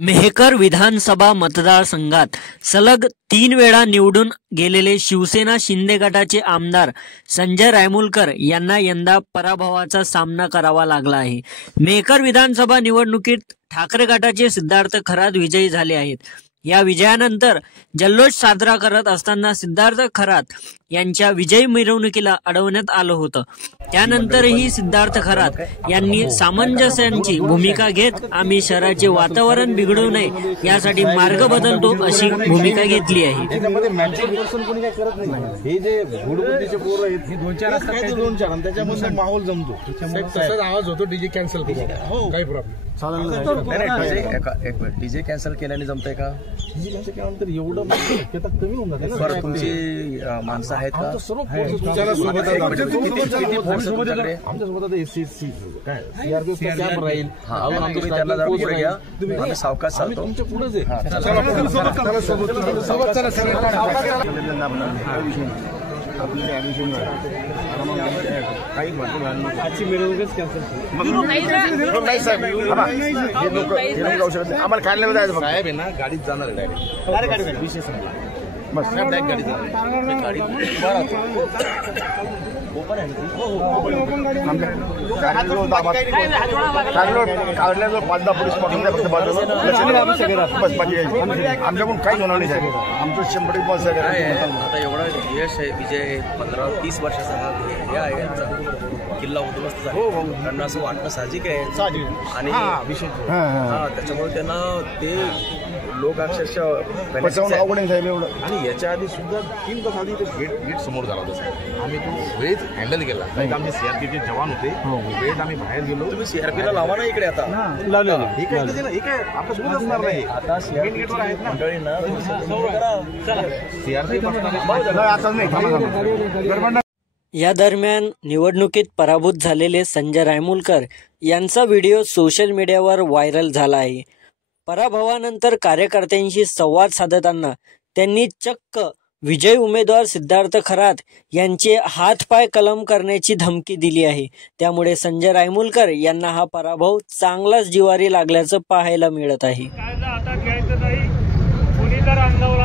मेहकर विधानसभा मतदारसंघात सलग 3 वेळा निवडून गेलेले शिवसेना शिंदे गटाचे आमदार संजय रायमुलकर यांना यंदा पराभवाचा सामना करावा लागला आहे। मेहकर विधानसभा निवडणुकीत ठाकरे गटाचे सिद्धार्थ खरात विजयी झाले आहेत। या विजयानंतर जल्लोष साजरा करत असताना सिद्धार्थ खरात यांच्या विजयी मिरवणुकीला अडवण्यात आलं होतं। त्यानंतरही सिद्धार्थ खरात यांनी सामंजस्याची भूमिका घेत आम्ही शहराचे वातावरण बिघडू नये यासाठी मार्ग बदलतो अशी भूमिका घेतली आहे। हे जे गुडबुद्धीचे पोरं आहेत हे दोन चार आणि त्याच्यामध्ये माहोल जमतो, तसाच आवाज होतो डीजे कॅन्सल करू, काही प्रॉब्लेम डीजे कॅन्सल केल्याने जमतंय का? डीजे कॅन्सल केल्यानंतर एवढं शक्यता कमी होऊन जाते ना। तुमची माणसं आहेत का? सर्व आमच्यासोबत एससी काय सीआरपी कॅम्प राहील, आम्ही सावकाश चालतो, तुमच्या पुढेच आहे। आपली ऍडमिशन काही आजची मिरवणूकच कॅन्सल नाही साहेब, आम्हाला काढल्यावर जायचं साहेब आहे ना, गाडीत जाणार आहे डायरेक्ट विषय संपला बस, डायरेक्ट गाडी जाणार गाडी ओपन आहे काढल्यावर 5-10 पोलीस पाठवून द्या फक्त बाजूला, बस बाकी आमच्याकडून काहीच होणार नाही साहेब, आमचं 100% आता एवढा यश आहे, विजय 15-30 वर्षाचा हा आहे यांचा किल्ला उद्ध्वस्त झाला, त्यांना असं वाटणं साहजिक आहे आणि त्याच्यामुळे त्यांना ते लोक अक्षरशः अवघड साहेब एवढं। आणि याच्या आधी सुद्धा 3 तास आधी गेट समोर झाला होता साहेब, आम्ही तो वेळेत हँडल केला, आमचे सीआरपीचे जवान होते, वेळेत आम्ही बाहेर गेलो। तुम्ही सीआरपीला लावा ना इकडे, आता आपलं सुरू असणार नाही, आता सीआरपी आहेत ना सीआरपी। या दरम्यान निवडणुकीत पराभूत झालेले संजय रायमुलकर यांचा व्हिडिओ सोशल मीडियावर व्हायरल झाला आहे। पराभवानंतर कार्यकर्त्यांशी संवाद साधताना त्यांनी चक्क विजयी उमेदवार सिद्धार्थ खरात यांचे हातपाय कलम करण्याची धमकी दिली आहे। त्यामुळे संजय रायमुलकर यांना हा पराभव चांगलाच जिवारी लागल्याचं पाहायला मिळत आहे। आता घ्यायचं नाही, कोणी जर अंगावर